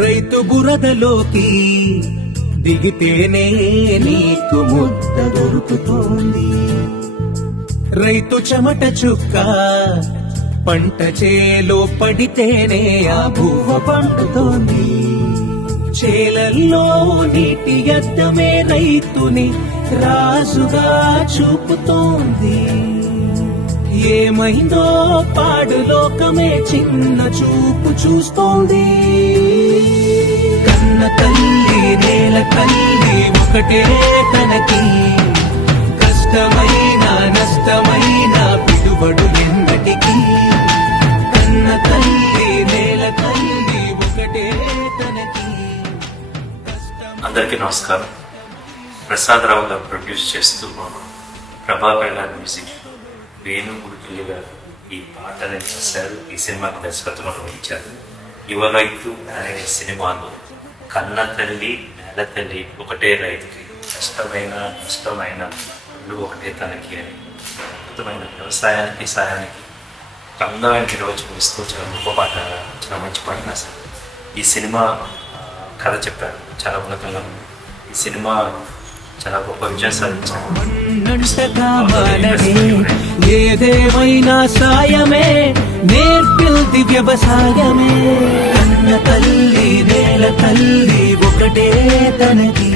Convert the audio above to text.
రైతు బురదలోకి దిగితేనే నీకు ముద్ద దొరుకుతోంది. రైతు చెమట చుక్క పంట చేలో పడితేనే ఆ భూవ పండుతోంది. చేలల్లో నీటి అద్దమే రైతుని రాజుగా చూపుతోంది. ఏమైందో పాడు లోకమే చిన్న చూపు చూస్తోంది. ఒకటే తనకి. కష్టమైన నష్టమైన పిడుబడు ఎన్నటికి. కన్న తల్లి నేల తల్లి ఒకటే తనకి. అందరికీ నమస్కారం. ప్రసాదరావు గారు ప్రొడ్యూస్ చేస్తూ ప్రభాకర్ గారి మ్యూజిక్ వేణు గుడిపల్లి గారు ఈ పాటలు చేశారు. ఈ సినిమాకి దర్శకత్వం వహించారు. యువ రైతు అనే సినిమాలో కన్న తల్లి నేల తల్లి ఒకటే రైతుకి కష్టమైన నష్టమైన రెండు ఒకటే తనకి అని. అద్భుతమైన వ్యవసాయానికి సాయానికి అందమైన నిర్వచనం ఇస్తూ చాలా గొప్ప పాట చాలా మంచి పాట రాశారు. ఈ సినిమా కథ చెప్పారు. చాలా ఉన్నతంగా ఈ సినిమా చాలా గొప్ప విజయం సాధించారు ఏదేమైనా సాయమే నేర్పిల్ది వ్యవసాయమే కన్న తల్లి నేల తల్లి ఒకటే తనకి.